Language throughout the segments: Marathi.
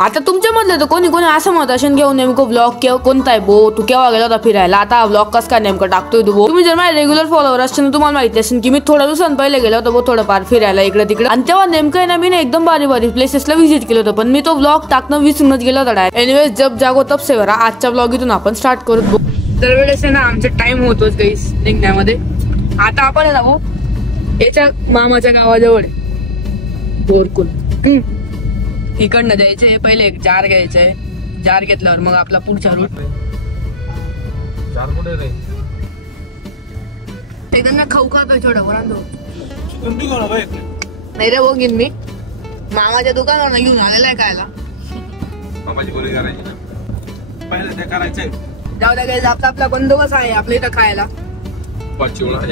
आता तुमच्या मधलं तर कोणी कोणी असं म्हणत असेल घेऊन नेमकं ब्लॉग कोणता आहे बो, तू केव्हा गेला होता फिरायला, आता ब्लॉग कस काय नेमकं टाकतोय तू बो. तुम्ही जर माझे रेग्युलर फॉलोअर असतील तुम्हाला माहिती असेल की मी थोड्या दिवसांनी पहिले गेलो होतो थोडंफार फिरायला इकडे तिकडे, आणि तेव्हा नेमकं आहे ना मी एकदम भारी भारी प्लेसेसला व्हिजिट केलं होतं, पण मी तो ब्लॉग टाकणं विसरूनच गेलो होता. एनिवेज जब जागो तब सेवरा, आजच्या ब्लॉग इथून आपण स्टार्ट करू. दरवेळेस आहे ना आमचा टाइम होतोच गाईस निघण्यामध्ये. आता आपण आहे ना भाऊ याच्या मामाच्या गावाजवळ बोरकुल, इकडनं जायचंय. पहिले एक जार घ्यायचंय, जार घेतल्यावर मग आपला पुढचा रूट. एकदा खाऊ खातोय छोटा बोरांदो नाही रे, बघीन मी मामाच्या दुकानावर घेऊन आलेला आहे खायला. जाऊ द्या गाईस, आपला बंदोबस्त आहे आपल्या इथं खायला.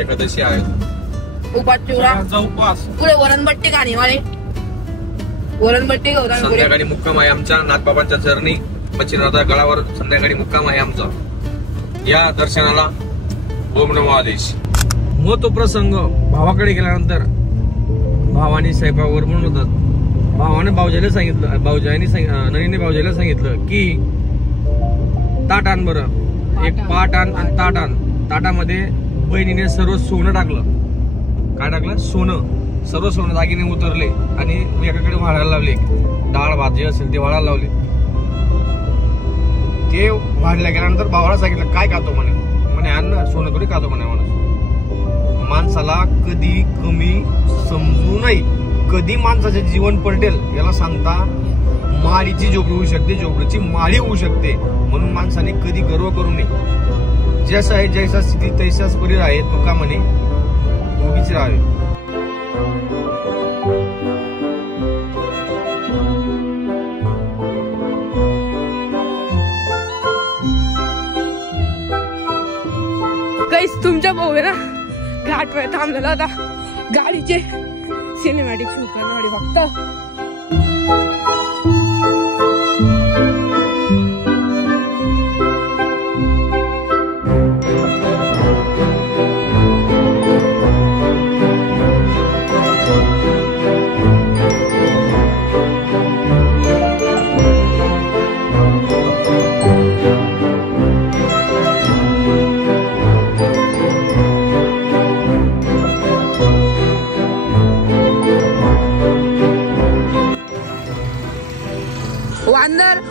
एकादशी आहे, उपास चिवडा, पुढे वरणबट्टी खाणी वाले वरणबट्टी गौरा. संध्याकाळी मुक्काम आहे आमच्या नाथबाबांच्या चरणी मच्छिनाथा गडावर. संध्याकाळी मुक्काम आहे आमचा. या दर्शनाला ओम नमो आदेश. मग तो प्रसंग भावाकडे गेल्यानंतर भावानी स्वयंपाकावर बनवतात. भावाने भाऊजाईला सांगितलं, नवीन भाऊजाईला सांगितलं की ताट आण बरं, एक पाट आण आणि ताट आण. ताटामध्ये बहिणीने सर्व सोनं टाकलं. काय टाकलं? सोनं. सर्व सोनं दागिने उतरले आणि एकाकडे वाढायला लावले. डाळ भात जे असेल ते वाढायला लावले. ते वाढल्या गेल्यानंतर भावाला सांगितलं काय खातो म्हणे अन्न सोनं थोडी खातो म्हणे माणूस. माणसाला कधी कमी समजू नये, कधी माणसाचे जीवन पलटेल याला सांगता माळीची झोपडी होऊ शकते, झोपडीची माळी होऊ शकते. म्हणून माणसाने कधी गर्व करू नये. जसं आहे जैसा स्थिती तैसाच परी आहे, तुका म्हणे उभीच राहावे. तुमच्या भाऊ आहे ना घाट वेळ थांबलेला होता गाडीचे सिनेमॅटिक शूट करण्यासाठी फक्त.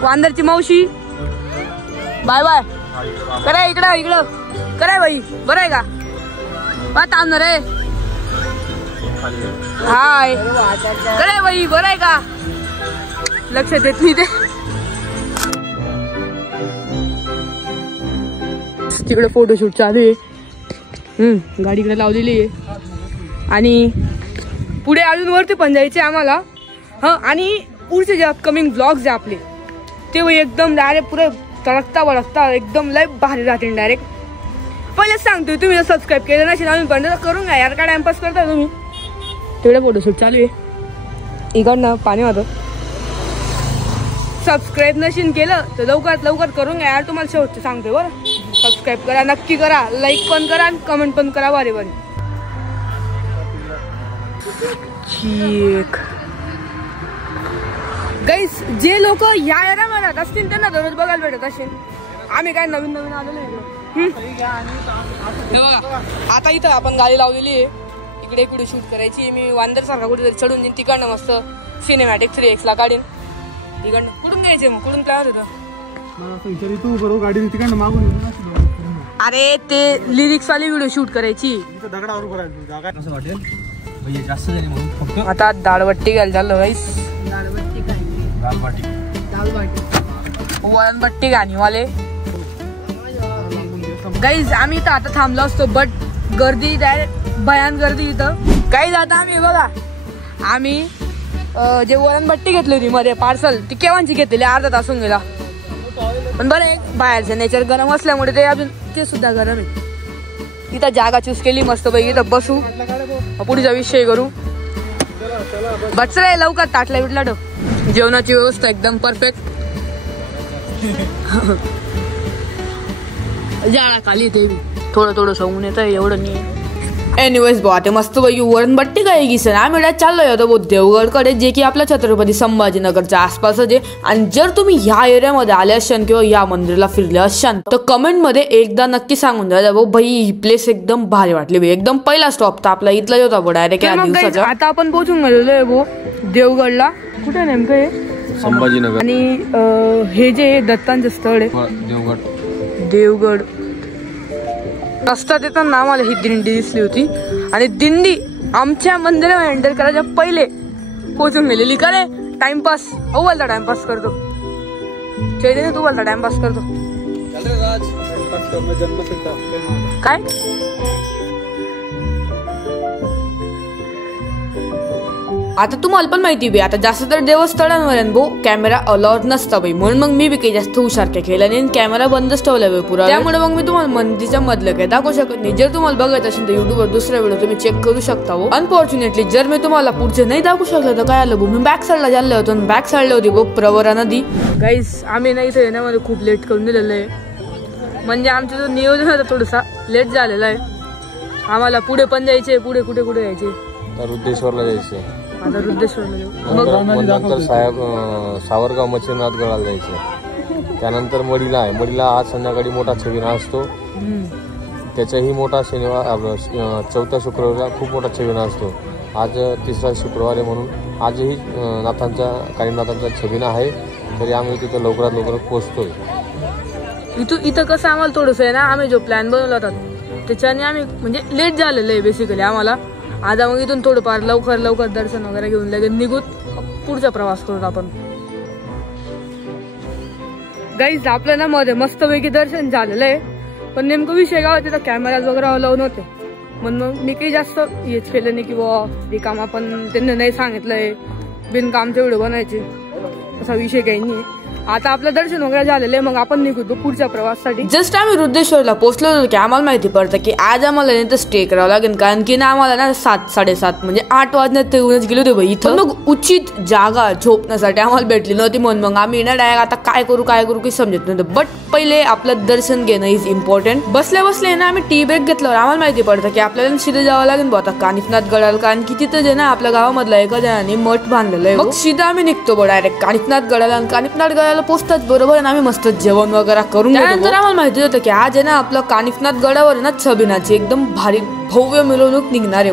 वांदरची मावशी बाय बाय करे. इकडं करे बाई, बरं आहे का? बा थांबणार रे. हाय करे बाई, बरं आहे का? लक्ष देत नाही ते. तिकडे फोटोशूट चालू आहे. गाडीकडे लावलेली आहे आणि पुढे अजून वरती पण जायचे आम्हाला. आणि पुढचे जे अपकमिंग ब्लॉग्स आहे आपले ते एकदम डायरेक्ट पुरे तडकता बडकता एकदम लय भारी राहतील. डायरेक्ट पहिलेच सांगतोय, तुम्ही जर सबस्क्राईब केलं नसेल अजून पण करून घ्या यार. काय टाइमपास करता तुम्ही? तेवढं फोटोशूट चालू आहे. इकडनं पाणी होतं. सबस्क्राईब नसेल केलं तर लवकरात लवकर करून घ्या यार. तुम्हाला शेवटचं सांगतोय बरं. सबस्क्राईब करा, नक्की करा, लाईक पण करा आणि कमेंट पण करा. बारे बारे गाईस, जे लोक या एरियामध्ये राहत असतील त्यांना दररोज बघायला भेटत असेल. आम्ही काय नवीन नवीन आलेलो इकडे. आता इथं आपण गाडी लावलेली आहे. इकडे कुठे शूट करायची. मी वांदर सारखा कुठेतरी चढून देईन, तिकडनं मस्त सिनेमॅटिक 3x ला काढीन. तिकडनं कुठून घ्यायचे मग? कुठून प्लॅन होतं? अरे ते लिरिक्स वाली व्हिडिओ शूट करायची. आता दाळबट्टी घ्यायला झालं गाईस. वरणबट्टी गाणी वाले गाईज. आम्ही इथं आता थांबलो असतो बट गर्दी डायरेक्ट भयान गर्दी इथं गाईज. आता आम्ही बघा, आम्ही जे वरणबट्टी घेतली होती मध्ये पार्सल ती केव्हाची घेतलेली, अर्धा तासून गेला. पण बरं एक बाहेरचं नेचर गरम असल्यामुळे ते अजून ते सुद्धा गरम आहे. इथं जागा चूज केली मस्त पैकी, इथं बसू पुढचा विषय करू. बच रे लवकर ताटला बिटला ठेव. जेवणाची व्यवस्था एकदम परफेक्ट. जाळा खाली ते थोडं थोडं सांगून येतं, एवढं नाही. एनिवेज भाऊ आता मस्त पैकी वरणबट्टी काय की सर आम्ही चाललोय होतो भाऊ देवगडकडे, जे की आपल्या छत्रपती संभाजीनगरच्या आसपासच आहे. आणि जर तुम्ही ह्या एरियामध्ये आले असाल किंवा या मंदिराला फिरले असाल तर कमेंट मध्ये एकदा नक्की सांगून द्या भाऊ, भाई ही प्लेस एकदम भारी वाटली भाई. एकदम पहिला स्टॉप तर आपला इथला होता भाऊ डायरेक्ट या दिवसाचा. आता आपण पोहोचून गेलेलो आहे भाऊ देवगडला. कुठे नेमकं आहे? संभाजीनगर. आणि हे जे दत्तांचं स्थळ आहे देवगड. रस्त्यात येताना आम्हाला ही दिंडी दिसली होती आणि दिंडी आमच्या मंदिरात एंटर करायच्या पहिले पोहोचून गेलेली. का रे टाइमपास बोलता टाइमपास करतो चैतन्य, तू बोलता टाइमपास करतो काय? आता तुम्हाला पण माहिती बी आता जास्त तर देवस्थळांवर भाऊ कॅमेरा अलाउड नसता बाई, म्हणून मग मी बी काही जास्त हुशार केला नाही, कॅमेरा बंदच ठेवला बाई पुरा. त्यामुळे मग मी तुम्हाला मंदिरच्या मधलं काय दाखवू शकत नाही. जर तुम्हाला बघायचं असेल तर युट्यूबवर दुसरा व्हिडिओ तुम्ही चेक करू शकता. अनफॉर्च्युनेटली जर मी तुम्हाला पुढचे नाही दाखवू शकलो तर काय आलं भाऊ, मी बॅक साईडला चालले होतो. बॅक साईडला होती भाऊ प्रवरा नदी. गाईस आम्ही नाही इथे येण्यामध्ये खूप लेट करून दिलेलं आहे, म्हणजे आमचं जो नियोजन होतं थोडंसा लेट झालेला आहे. आम्हाला पुढे पण जायचे, पुढे कुठे जायचे, रुद्रेश्वरला जायचे. आता रुद्रेश्वरला जाऊ, मग नंतर सावरगाव मच्छिंद्रनाथ गडाला जायचं. त्यानंतर मडीला आहे. मडीला आज संध्याकाळी मोठा छबिना असतो, त्याचाही मोठा शनिवार चौथ्या शुक्रवारला खूप मोठा छबिना असतो. आज तिसरा शुक्रवार आहे म्हणून आजही कानिफनाथांचा छबिना आहे, तरी आम्ही तिथं लवकरात लवकर पोहोचतोय. इथं कसं आम्हाला थोडंसं आहे ना, आम्ही जो प्लॅन बनवला होता त्याच्याने आम्ही म्हणजे लेट झालेलं आहे बेसिकली आम्हाला. आता मग इथून थोडंफार लवकर दर्शन वगैरे घेऊन लगेच निघूत पुढचा प्रवास करू आपण. गाईज आपल्या ना मध्ये मस्तपैकी दर्शन झालेलं आहे, पण नेमकं विषय काय होते तर कॅमेराज वगैरे अलाव नव्हते, म्हणून मी काही जास्त हेच केलं नाही की बुवा रिकाम आपण त्यांनी नाही सांगितलंय बिनकामचे व्हिडिओ बनायचे, असा विषय काही नाही. आता आपलं दर्शन वगैरे झालेलं आहे, मग आपण निघतो पुढच्या प्रवासासाठी. जस्ट आम्ही रुद्रेश्वरला पोहोचलो होतो की आम्हाला माहिती पडतं की आज आम्हाला नाही तर स्टे करावं लागेल, कारण की ना आम्हाला ना 7-7:30 म्हणजे 8 वाजण्यात ते येऊनच गेलो होते भाई इथं. मग उचित जागा झोपण्यासाठी आम्हाला भेटली नव्हती, म्हणून मग आम्ही ना डायरेक्ट आता काय करू काही समजत नव्हतं. बट पहिले आपलं दर्शन घेणं इज इम्पॉर्टंट. बसले ना आम्ही टी ब्रेक घेतल्यावर आम्हाला माहिती पडतं की आपल्याला सीधे जावं लागेल बघ आता कानिफनाथ गडाला, कारण की तिथं जे ना आपल्या गावामधला एका जणांनी मठ बांधलेलं आहे. मग सीधा आम्ही निघतो बघ डायरेक्ट कानिफनाथ गडाला. आणि कानिफनाथ गडाला पोहोचतात बरोबर आम्ही मस्त जेवण वगैरे करून त्यानंतर आम्हाला माहिती होतं की आज आहे ना आपलं कानिफनाथ गडावर ना छबिनाची एकदम भारी भव्य मिरवणूक निघणार आहे.